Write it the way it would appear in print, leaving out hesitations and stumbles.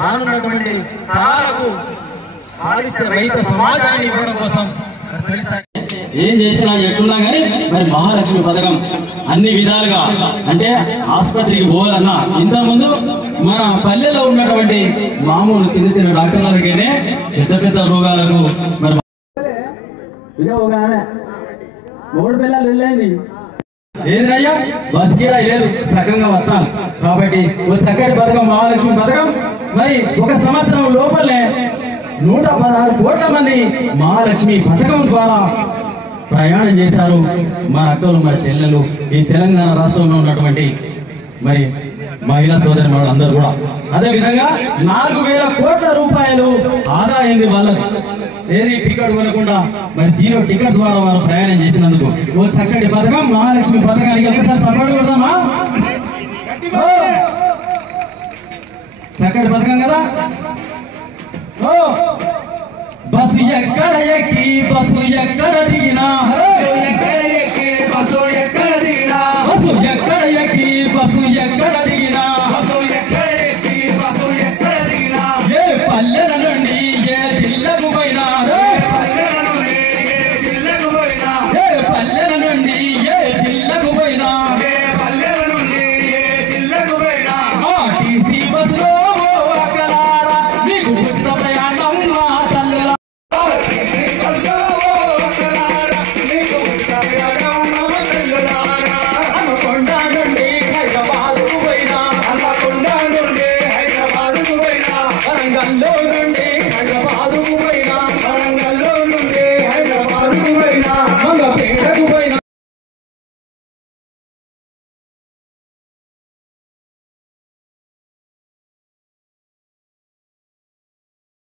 రానున్నటువంటి తరాలకు కాలుష్య రహిత సమాజాన్ని ఇవ్వడం కోసం ఏం చేసినా ఎట్లున్నా కానీ మరి మహాలక్ష్మి పథకం అన్ని విధాలుగా అంటే ఆసుపత్రికి పోవాలన్నా ఇంతకుముందు మన పల్లెల్లో ఉన్నటువంటి మామూలు చిన్న చిన్న డాక్టర్ల దగ్గరనే పెద్ద పెద్ద రోగాలకు మరి మూడు పిల్లలు వెళ్ళేది ఏదయ్యా బస్ కిరాయి లేదు సకంగా వస్తాను కాబట్టి ఓ చక్కటి పథకం మహాలక్ష్మి పథకం మరి ఒక సంవత్సరం లోపలే 116 కోట్ల మంది మహాలక్ష్మి పథకం ద్వారా ప్రయాణం చేశారు మా అక్కలు మా చెల్లెలు ఈ తెలంగాణ రాష్ట్రంలో ఉన్నటువంటి మరి మహిళా సోదరి అందరూ కూడా అదే విధంగా 4,000 కోట్ల రూపాయలు ఆదా అయింది వాళ్ళకు ఏది టికెట్ కొనకుండా మరి 0 టికెట్ ద్వారా వారు ప్రయాణం చేసినందుకు ఓ చక్కటి పథకం మహాలక్ష్మి పథకానికి ఒకసారి సపోర్ట్ కొడదామా చక్కటి పథకం కదా బస్సు ఎక్కడ ఎక్కి బస్సు ఎక్కడ దిగినా